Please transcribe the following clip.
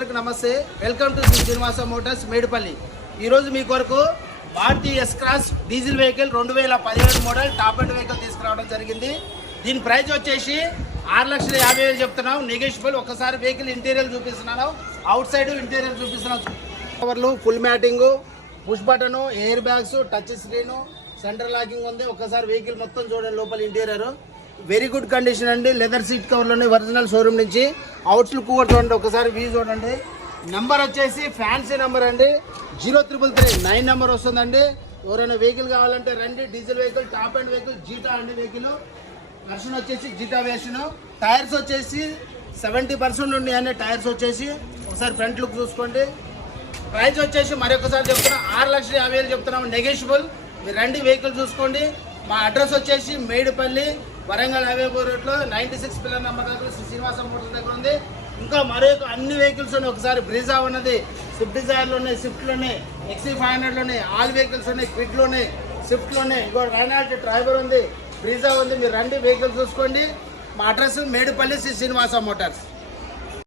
నమస్తే, welcome to Srinivasa motors Medipalli. ఈరోజు మీ కొరకు Maruti S cross diesel vehicle 2017 model top and vehicle తీసుకురావడం జరిగింది. దీని ప్రైస్ వచ్చేసి 6,50,000 చెప్తున్నాం. నెగోషియబుల్. ఒకసారి వెహికల్ ఇంటీరియర్ చూపిస్తున్నాను, అవుట్ సైడ్ ఇంటీరియర్ చూపిస్తున్నాను. కవర్లు, full matting, push button, air bags, touch screen, centre locking ఉంది. ఒకసారి వెహికల్ మొత్తం చూడండి. లోపల ఇంటీరియర్ వెరీ గుడ్ కండిషన్ అండి. లెదర్ సీట్ కవర్లోనే ఒరిజినల్ షోరూమ్ నుంచి. అవుట్స్ లుక్ కూడా చూడండి, ఒకసారి వ్యూ చూడండి. నెంబర్ వచ్చేసి ఫ్యాన్సీ నెంబర్ అండి, 0333 9 నెంబర్ వస్తుందండి. ఎవరైనా వెహికల్ కావాలంటే రండి. Diesel vehicle, top and vehicle, zeta అండి వెహికల్. వర్షన్ వచ్చేసి జీటా వేషన్. టైర్స్ వచ్చేసి 70% ఉన్నాయండి టైర్స్ వచ్చేసి. ఒకసారి ఫ్రంట్ లుక్ చూసుకోండి. ప్రైస్ వచ్చేసి మరొకసారి చెప్తున్నాం, 6,50,000 చెప్తున్నాం. నెగోషియబుల్. మీరు రండి, వెహికల్ చూసుకోండి. మా అడ్రస్ వచ్చేసి మేడిపల్లి, వరంగల్ హైవే రోడ్లో 96 పిల్లర్ నెంబర్ దగ్గర శ్రీనివాస మోటార్స్ దగ్గర ఉంది. ఇంకా మరొక అన్ని వెహికల్స్ ఉన్నాయి. ఒకసారి బ్రీజా ఉన్నది, స్విఫ్ట్ డిజైర్లు ఉన్నాయి, స్విఫ్ట్లు ఉన్నాయి, XC500 ఉన్నాయి, ఆల్ వెహికల్స్ ఉన్నాయి, క్విడ్లు ఉన్నాయి, స్విఫ్ట్లు ఉన్నాయి. ఇంకో రైనాల్డ్ డ్రైవర్ ఉంది, బ్రీజా ఉంది. మీరు రండి, వెహికల్ చూసుకోండి. మా అడ్రస్ మేడిపల్లి శ్రీనివాస మోటార్స్.